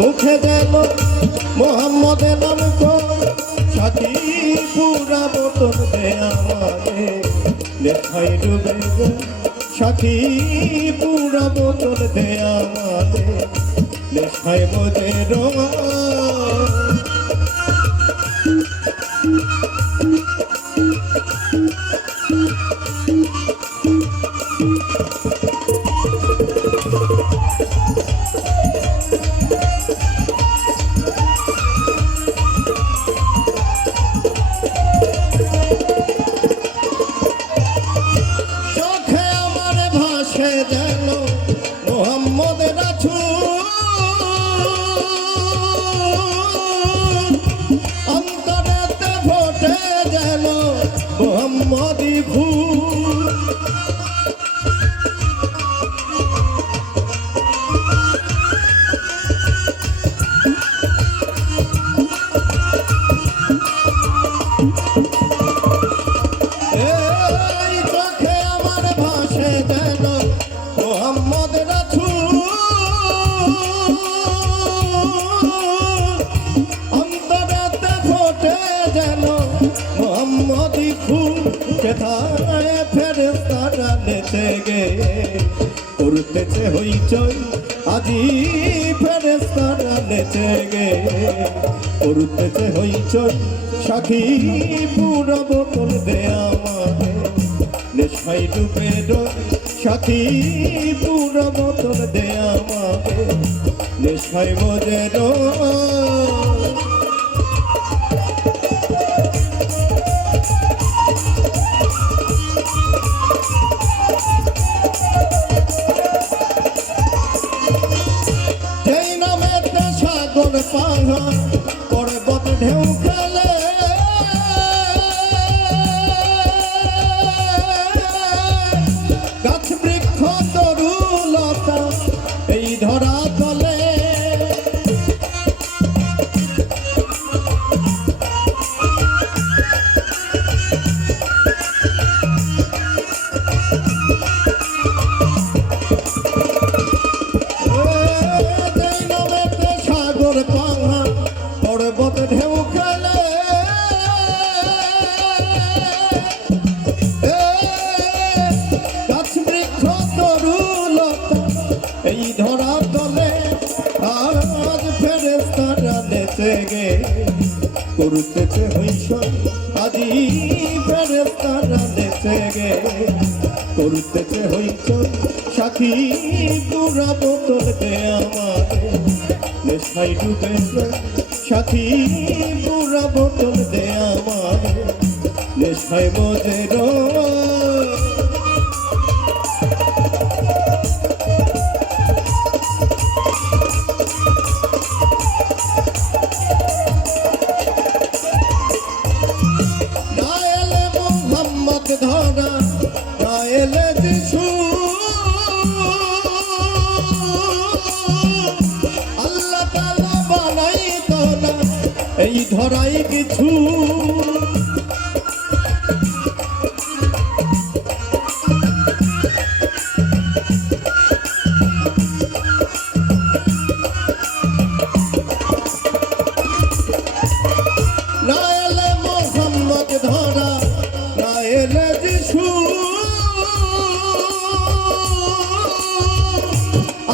মুখে যেন মোহাম্মদের নাম কই সাথী পুরা বোতল দে আমারে নেশায় ডুবে গো সাথী পুরা বোতল দে আমারে নেশায় বোঝে রোয়া যেন মোহাম্মদ রাসূল অন্তরেতে ফোটে যেন মোহাম্মদী ফুল এই চোখে আমার ভাসে যেন মোহাম্মদ রাসূল অন্তরেতে ফোটে যেন মোহাম্মদী ফুল কোথায় ফেরেশতারা নেচে গে করতেছে হইচই আজি ফেরেশতারা নেচে গে করতেছে হইচই সাথী পুরা বোতল দে আমারে নেশায় ডুবে রই সাথী পুরা বোতল দে আমারে নেশায় বোঝে যেই নামেতে সাগর পাহাড় পর্বত ঢেউ খেলে গাছ বৃক্ষ তরুলতা এই ধরা তলে যেই নামেতে সাগর পাহাড় পর্বত ঢেউ খেলে গাছ বৃক্ষ তরুলতা এই ধরা তলে আজ ফেরেশতারা নেচে গে করতেছে হইচই আজি ফেরেশতারা নেচে গে করতেছে হইচই সাথী পুরা বোতল দে আমারে নেশায় ডুবে সাথী পুরা বোতল দে আমারে নেশায় বোঝে না এলে মোহাম্মদ ধরা না এলে যিশু আল্লাহ তাআলা বানাইতো না এই ধরাই কিছু না এলে মোহাম্মদ ধরা না এলে যিশু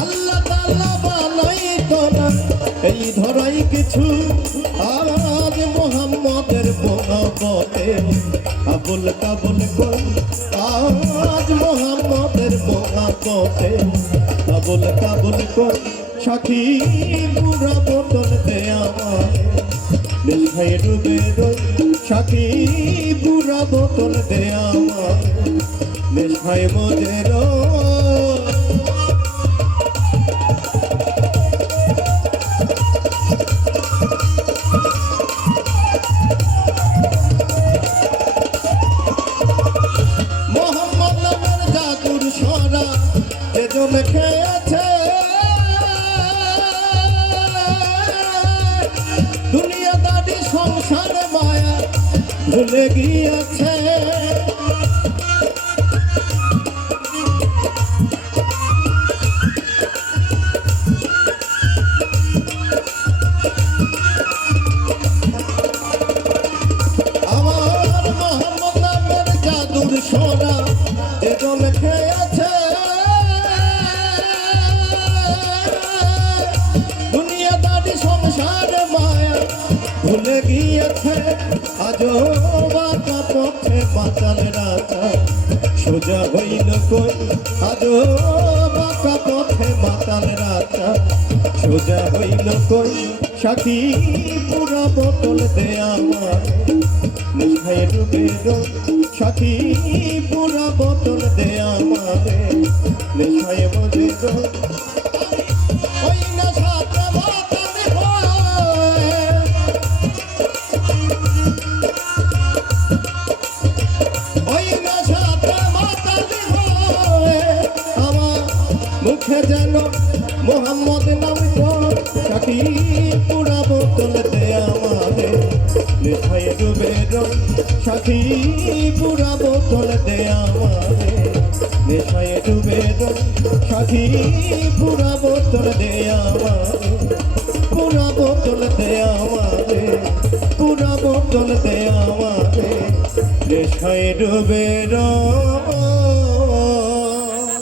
আল্লাহ তাআলা বানাইতো না এই ধরাই কিছু আজ মোহাম্মদের মহব্বতে আবুল কাবুল কই আজ মোহাম্মদের মহব্বতে আবুল কাবুল কই সাথী পুরা বোতল দে আমারে নেশায় ডুবে রই সাথী পুরা বোতল দে আমারে নেশায় বোঝে মোহাম্মদ নামের জাদুর সরা যে জমে খেয়েছে দুনিয়াদারি সংসার মায়া ভুলে গিয়েছে ভুলে গিয়েছে আজও বাঁকা পথে মাতাল রাজা সোজা হইল কই আজও বাঁকা পথে মাতাল রাজা সোজা হইল কই সাথী পুরা বোতল দে আমার নেশায় ডুবে রই সাথী পুরা বোতল দে আমারে নেশায় মজে রই ওই নেশাতে মাতাল হয় ওই নেশাতে মাতাল হয় আমার মুখে যেন মোহাম্মদ নাম সাথী পুরা বোতল দে আমারে নেশায় ডুবে রই সাথী পুরা বোতল দে আমারে নেশায় ডুবে রই সাথী পুরা বোতল দে আমারে পুরা বোতল দে আমারে পুরা বোতল দে আমারে নেশায় ডুবে রই